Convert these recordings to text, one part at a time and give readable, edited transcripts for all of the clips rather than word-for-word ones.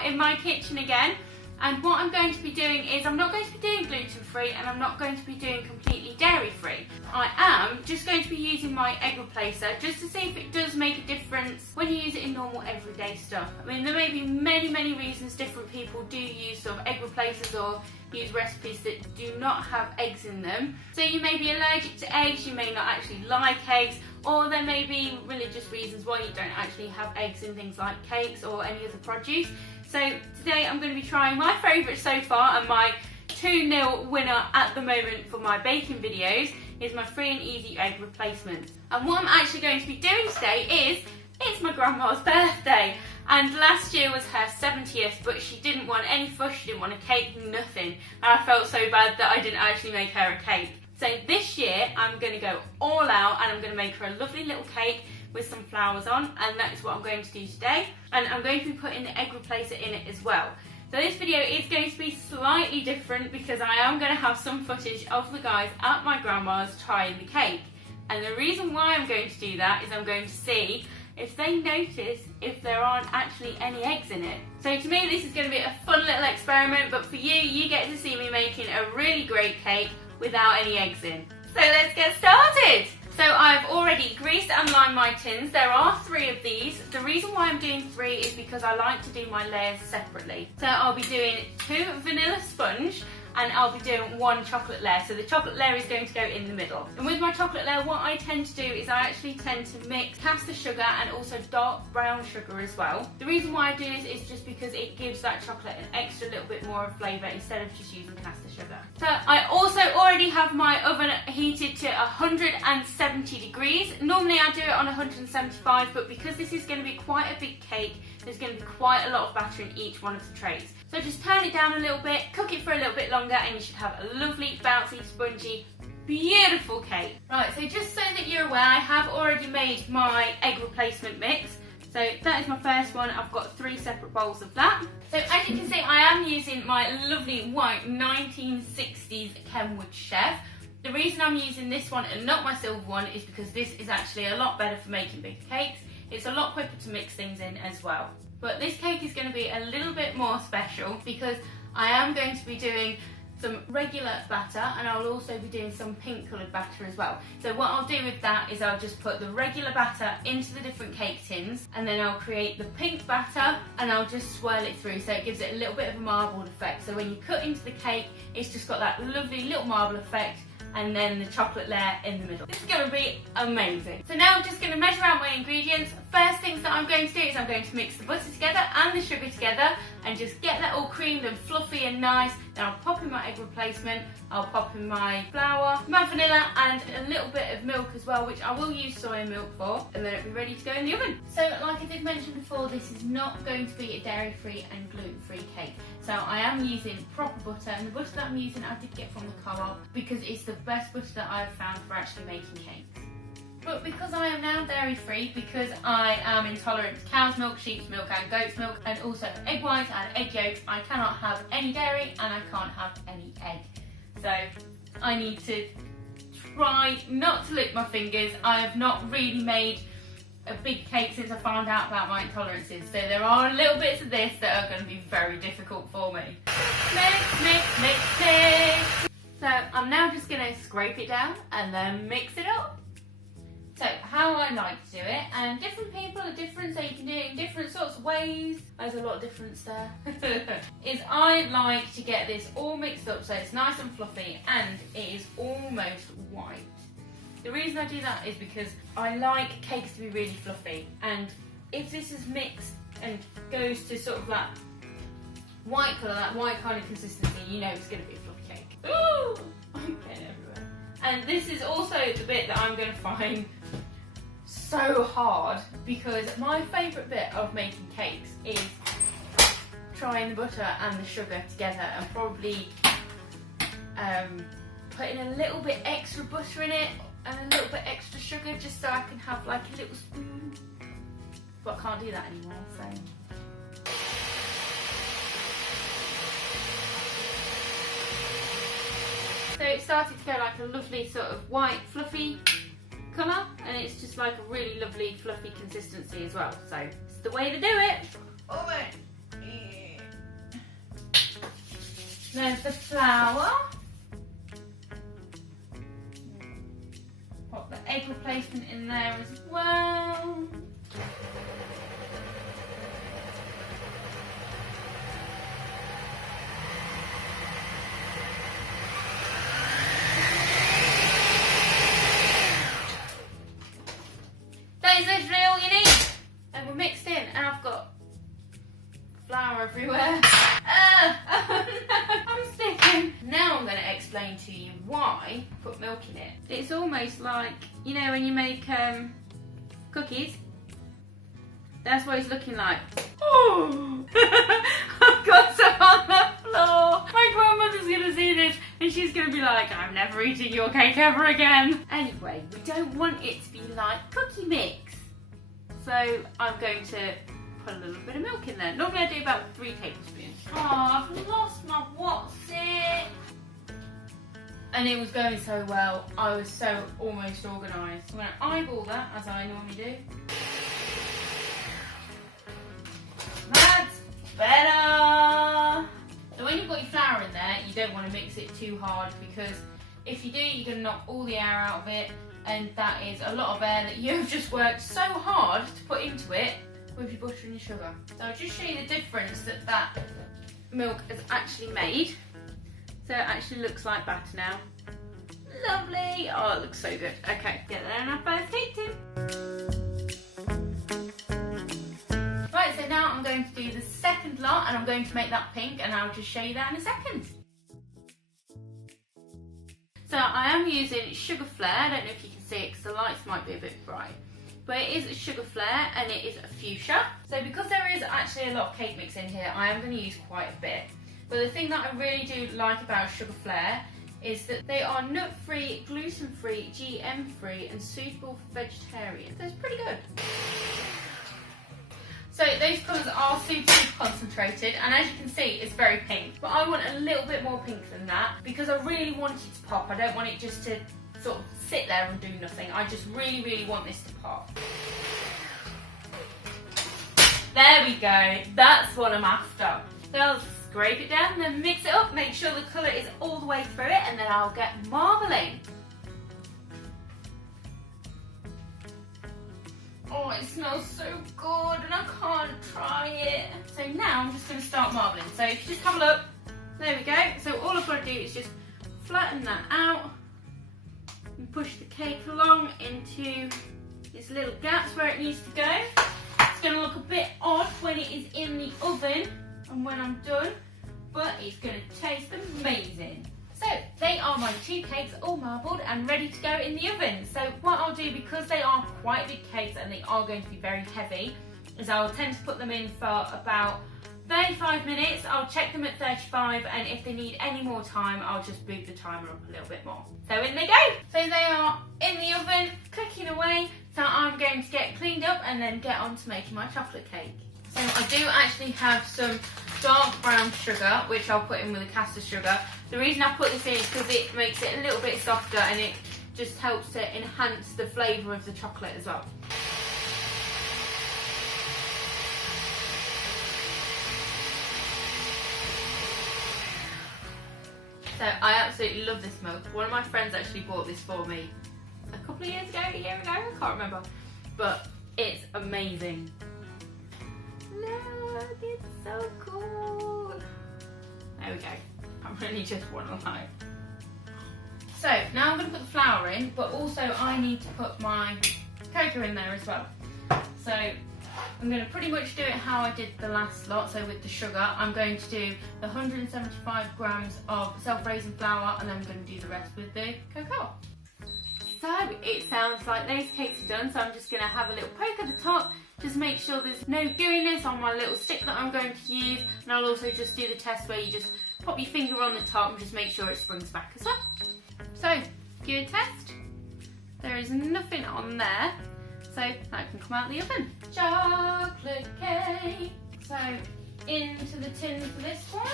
start in my kitchen again. And what I'm going to be doing is I'm not going to be doing gluten-free and I'm not going to be doing completely dairy-free. I am just going to be using my egg replacer just to see if it does make a difference when you use it in normal everyday stuff. I mean, there may be many reasons different people do use sort of egg replacers or use recipes that do not have eggs in them. So you may be allergic to eggs, you may not actually like eggs, or there may be religious reasons why you don't actually have eggs in things like cakes or any other produce. So today I'm going to be trying my favourite so far, and my 2-0 winner at the moment for my baking videos is my free and easy egg replacement. And what I'm actually going to be doing today is, it's my grandma's birthday, and last year was her 70th, but she didn't want any fuss, she didn't want a cake, nothing. And I felt so bad that I didn't actually make her a cake. So this year I'm going to go all out and I'm going to make her a lovely little cake with some flowers on, and that's what I'm going to do today. And I'm going to be putting the egg replacer in it as well. So this video is going to be slightly different because I am going to have some footage of the guys at my grandma's trying the cake. And the reason why I'm going to do that is I'm going to see if they notice if there aren't actually any eggs in it. So to me this is going to be a fun little experiment, but for you, you get to see me making a really great cake without any eggs in. So let's get started! So I've already greased and lined my tins. There are 3 of these. The reason why I'm doing 3 is because I like to do my layers separately. So I'll be doing 2 vanilla sponge and I'll be doing 1 chocolate layer. So the chocolate layer is going to go in the middle. And with my chocolate layer, what I tend to do is I actually tend to mix caster sugar and also dark brown sugar as well. The reason why I do this is just because it gives that chocolate an extra little bit more of flavour instead of just using caster sugar. So I also already have my oven heated to 170 degrees. Normally I do it on 175, but because this is going to be quite a big cake, there's going to be quite a lot of batter in each one of the trays. So just turn it down a little bit, cook it for a little bit longer, and you should have a lovely, bouncy, spongy, beautiful cake. Right, so just so that you're aware, I have already made my egg replacement mix. So that is my first one. I've got 3 separate bowls of that. So as you can see, I am using my lovely white 1960s Kenwood Chef. The reason I'm using this one and not my silver one is because this is actually a lot better for making big cakes. It's a lot quicker to mix things in as well. But this cake is going to be a little bit more special because I am going to be doing some regular batter and I'll also be doing some pink coloured batter as well. So what I'll do with that is I'll just put the regular batter into the different cake tins and then I'll create the pink batter and I'll just swirl it through so it gives it a little bit of a marbled effect. So when you cut into the cake, it's just got that lovely little marble effect, and then the chocolate layer in the middle. This is going to be amazing. So now I'm just going to measure out my ingredients. First things that I'm going to do is I'm going to mix the butter together and the sugar together and just get that all creamed and fluffy and nice. Then I'll pop in my egg replacement, I'll pop in my flour, my vanilla and a little bit of milk as well, which I will use soya milk for, and then it'll be ready to go in the oven. So like I did mention before, this is not going to be a dairy-free and gluten-free cake. So I am using proper butter, and the butter that I'm using I did get from the co-op because it's the best butter that I've found for actually making cakes. But because I am now dairy free, because I am intolerant to cow's milk, sheep's milk and goat's milk, and also egg whites and egg yolks, I cannot have any dairy and I can't have any egg. So I need to try not to lick my fingers. I have not really made a big cake since I found out about my intolerances, so there are little bits of this that are going to be very difficult for me. Mix. So I'm now just going to scrape it down and then mix it up. So how I like to do it, and different people are different, so you can do it in different sorts of ways. There's a lot of difference there. Is I like to get this all mixed up so it's nice and fluffy and it is almost white. The reason I do that is because I like cakes to be really fluffy, and if this is mixed and goes to sort of that white colour, that white kind of consistency, you know it's going to be a fluffy cake. Ooh! I'm getting everywhere. And this is also the bit that I'm going to find so hard, because my favourite bit of making cakes is trying the butter and the sugar together and probably putting a little bit extra butter in it and a little bit extra sugar just so I can have like a little spoon. But I can't do that anymore, so. So it started to go like a lovely sort of white fluffy colour, and it's just like a really lovely fluffy consistency as well. So it's the way to do it. Oh man. There's the flour. Pop the egg replacement in there as well. That is literally all you need. And we're mixed in, and I've got flour everywhere. I'm sticking. Now I'm going to explain to you why I put milk in it. It's almost like, you know, when you make cookies. That's what it's looking like. Oh, I've got some on the floor. My grandmother's going to see this and she's going to be like, I'm never eating your cake ever again. Anyway, we don't want it to be like cookie mix. So I'm going to put a little bit of milk in there. Normally I do about 3 tablespoons. Oh, I've lost my what's it. And it was going so well. I was so almost organised. I'm going to eyeball that as I normally do. That's better. So when you've got your flour in there, you don't want to mix it too hard, because if you do, you're going to knock all the air out of it, and that is a lot of air that you've just worked so hard to put into it with your butter and your sugar. So I'll just show you the difference that that milk has actually made. So it actually looks like batter now. Lovely. Oh, it looks so good. Okay, get that in our first heat tin. Right, so now I'm going to do the second lot, and I'm going to make that pink, and I'll just show you that in a second. So I am using sugar flare. I don't know if you can see it because the lights might be a bit bright. But it is a sugar flare and it is a fuchsia. So because there is actually a lot of cake mix in here, I am going to use quite a bit. But the thing that I really do like about sugar flare is that they are nut-free, gluten-free, GM-free and suitable for vegetarians. So it's pretty good. So those colours are super concentrated, and as you can see, it's very pink. But I want a little bit more pink than that because I really want it to pop. I don't want it just to sort of sit there and do nothing. I just really, really want this to pop. There we go. That's what I'm after. So I'll scrape it down, then mix it up, make sure the colour is all the way through it, and then I'll get marbling. Oh, it smells so good and I can't try it. So now I'm just going to start marbling. So if you just have a look, there we go. So all I've got to do is just flatten that out and push the cake along into these little gaps where it needs to go. It's going to look a bit odd when it is in the oven and when I'm done, but it's going to taste amazing. So they are my 2 cakes all marbled and ready to go in the oven. So what I'll do, because they are quite big cakes and they are going to be very heavy, is I'll tend to put them in for about 35 minutes. I'll check them at 35, and if they need any more time, I'll just boot the timer up a little bit more. So in they go. So they are in the oven, cooking away. So I'm going to get cleaned up and then get on to making my chocolate cake. So I do actually have some dark brown sugar, which I'll put in with the caster sugar. The reason I put this in is because it makes it a little bit softer and it just helps to enhance the flavour of the chocolate as well. So I absolutely love this milk. One of my friends actually bought this for me a couple of years ago, a year ago, I can't remember. But it's amazing. Look, it's so cool. There we go. I really just want to like. So now I'm going to put the flour in, but also I need to put my cocoa in there as well. So I'm going to pretty much do it how I did the last lot. So with the sugar, I'm going to do the 175 grams of self-raising flour, and then I'm going to do the rest with the cocoa. So it sounds like those cakes are done. So I'm just going to have a little poke at the top. Just make sure there's no gooiness on my little stick that I'm going to use, and I'll also just do the test where you just pop your finger on the top and just make sure it springs back as well. So, good test. There is nothing on there, so that can come out of the oven. Chocolate cake. So, into the tin for this one.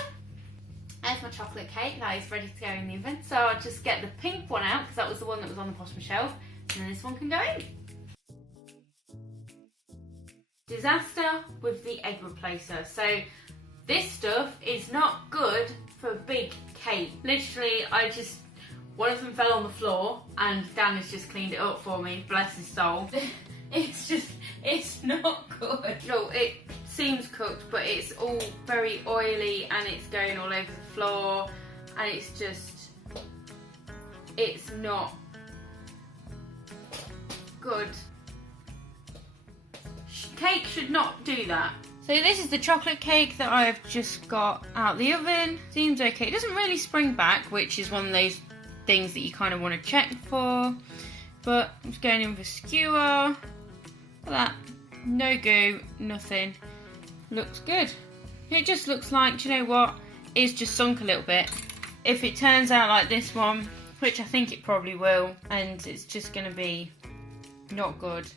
There's my chocolate cake, that is ready to go in the oven. So I'll just get the pink one out, because that was the one that was on the bottom shelf, and then this one can go in. Disaster with the egg replacer. So this stuff is not good for a big cake. Literally, one of them fell on the floor and Dan has just cleaned it up for me, bless his soul. It's not good. No, it seems cooked, but it's all very oily and it's going all over the floor and it's not good. Cake should not do that. So this is the chocolate cake that I've just got out the oven. Seems okay. It doesn't really spring back, which is one of those things that you kind of want to check for. But I'm just going in with a skewer. Look at that. No goo, nothing. Looks good. It just looks like, do you know what? It's just sunk a little bit. If it turns out like this one, which I think it probably will, and it's just going to be not good.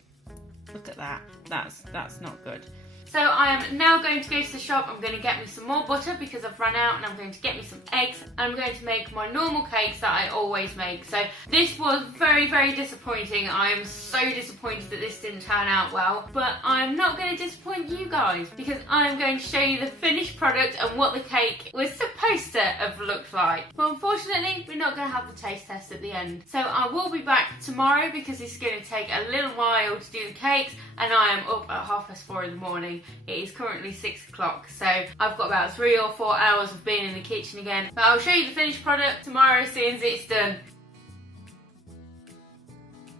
Look at that. That's not good. So I am now going to go to the shop. I'm going to get me some more butter because I've run out, and I'm going to get me some eggs, and I'm going to make my normal cakes that I always make. So this was very, very disappointing. I am so disappointed that this didn't turn out well, but I'm not going to disappoint you guys because I'm going to show you the finished product and what the cake was supposed to have looked like. But unfortunately, we're not going to have the taste test at the end. So I will be back tomorrow because it's going to take a little while to do the cakes, and I am up at 4:30 in the morning. It is currently 6 o'clock, so I've got about 3 or 4 hours of being in the kitchen again. But I'll show you the finished product tomorrow as soon as it's done.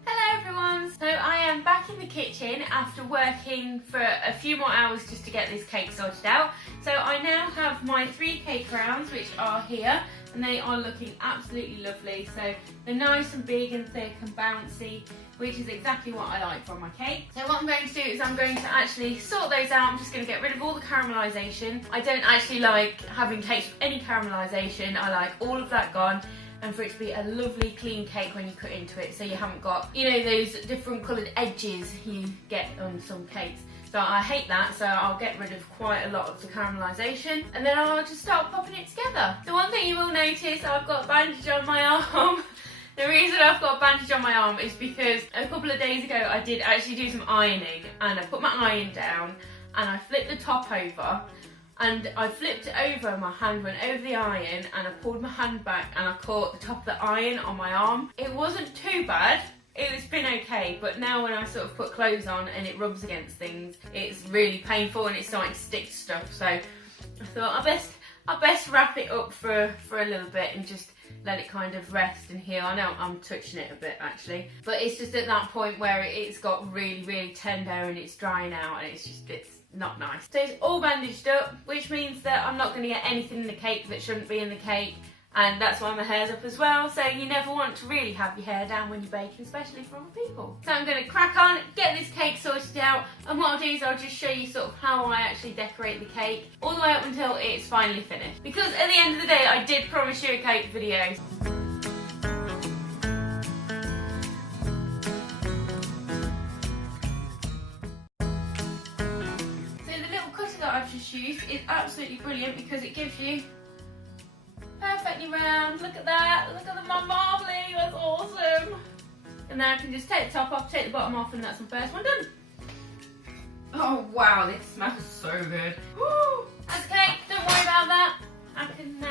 Hello everyone! So I am back in the kitchen after working for a few more hours just to get this cake sorted out. So I now have my 3 cake rounds, which are here, and they are looking absolutely lovely. So they're nice and big and thick and bouncy, which is exactly what I like from my cake. So what I'm going to do is I'm going to actually sort those out. I'm just going to get rid of all the caramelisation. I don't actually like having cakes with any caramelisation. I like all of that gone, and for it to be a lovely clean cake when you cut into it, so you haven't got, you know, those different coloured edges you get on some cakes. So I hate that, so I'll get rid of quite a lot of the caramelisation, and then I'll just start popping it together. The one thing you will notice, I've got a bandage on my arm. The reason I've got a bandage on my arm is because a couple of days ago I did actually do some ironing, and I put my iron down and I flipped the top over, and I flipped it over, my hand went over the iron, and I pulled my hand back and I caught the top of the iron on my arm. It wasn't too bad. It's been okay, but now when I sort of put clothes on and it rubs against things, it's really painful and it's starting to stick to stuff. So I thought I'll best wrap it up for a little bit and just let it kind of rest and heal. I know I'm touching it a bit actually, but it's just at that point where it's got really, really tender and it's drying out, and it's not nice. So it's all bandaged up, which means that I'm not going to get anything in the cake that shouldn't be in the cake. And that's why my hair's up as well, so you never want to really have your hair down when you're baking, especially for other people. So I'm going to crack on, get this cake sorted out, and what I'll do is I'll just show you sort of how I actually decorate the cake, all the way up until it's finally finished. Because at the end of the day, I did promise you a cake video. So the little cutter that I've just used is absolutely brilliant because it gives you perfectly round. Look at that. Look at my marbling. That's awesome. And then I can just take the top off, take the bottom off, and that's my first one done. Oh wow, this smells so good. Woo! That's okay. Don't worry about that. I can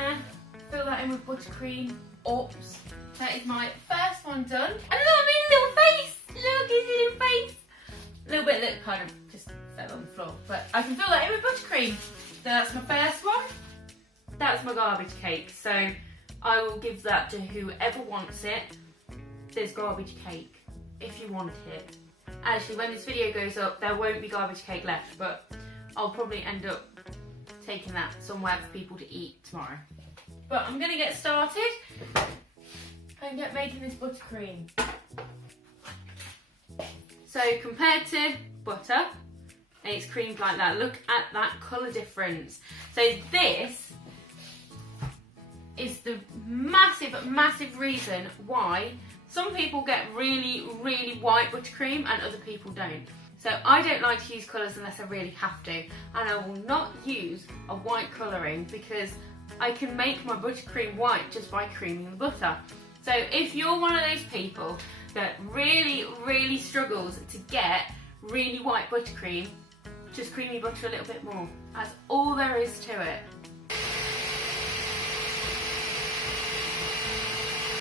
fill that in with buttercream. Oops. That is my first one done. And look at my little face. Look at his little face. A little bit that kind of just fell on the floor, but I can fill that in with buttercream. So that's my first one. That's my garbage cake, so I will give that to whoever wants it. There's garbage cake, if you wanted it. Actually, when this video goes up, there won't be garbage cake left, but I'll probably end up taking that somewhere for people to eat tomorrow. But I'm going to get started and get making this buttercream. So compared to butter, it's creamed like that. Look at that colour difference. So this is the massive reason why some people get really, really white buttercream and other people don't. So I don't like to use colours unless I really have to, and I will not use a white colouring because I can make my buttercream white just by creaming the butter. So if you're one of those people that really, really struggles to get really white buttercream, just cream your butter a little bit more. That's all there is to it.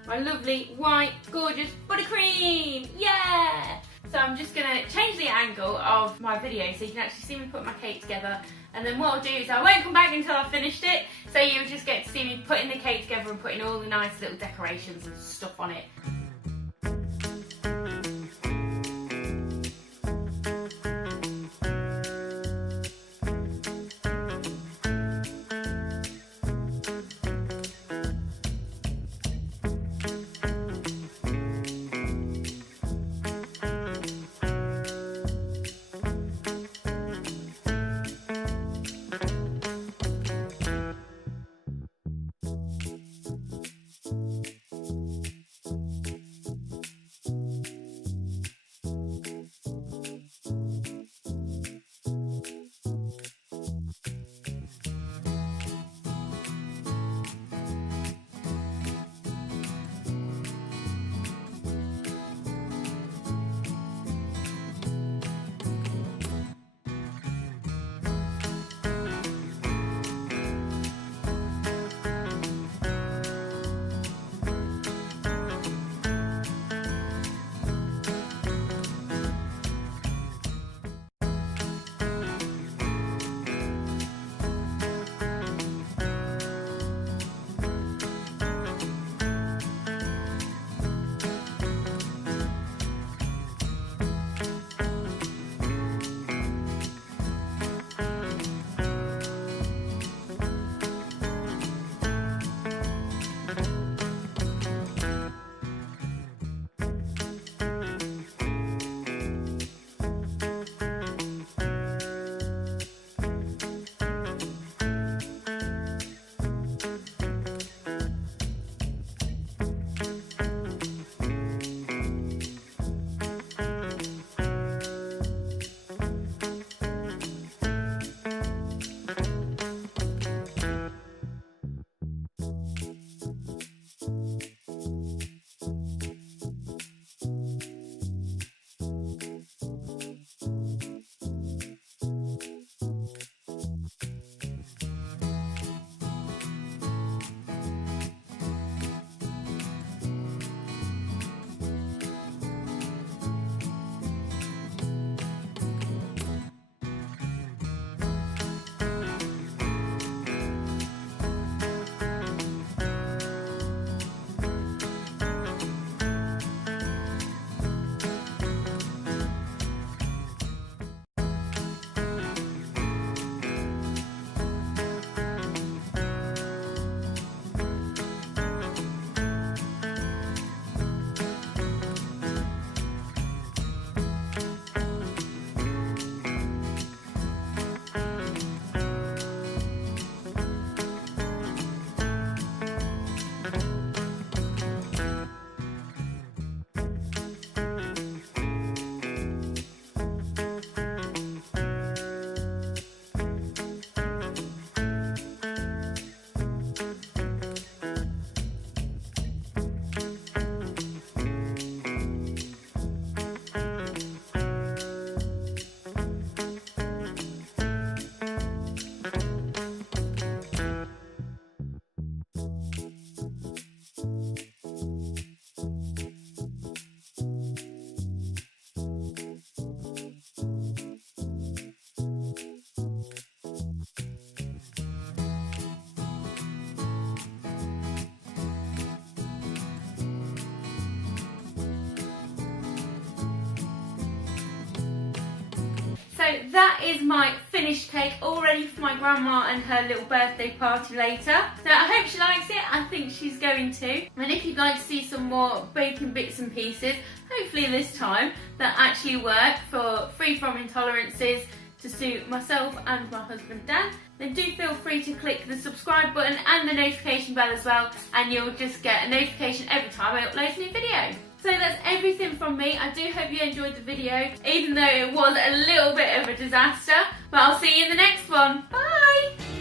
my lovely white gorgeous buttercream. Yeah! So I'm just going to change the angle of my video so you can actually see me put my cake together, and then what I'll do is I won't come back until I've finished it, so you'll just get to see me putting the cake together and putting all the nice little decorations and stuff on it. So that is my finished cake, all ready for my grandma and her little birthday party later. So I hope she likes it. I think she's going to. And if you'd like to see some more baking bits and pieces, hopefully this time, that actually work for free from intolerances to suit myself and my husband Dan, then do feel free to click the subscribe button and the notification bell as well, and you'll just get a notification every time I upload a new video. So that's everything from me. I do hope you enjoyed the video, even though it was a little bit of a disaster, but I'll see you in the next one. Bye!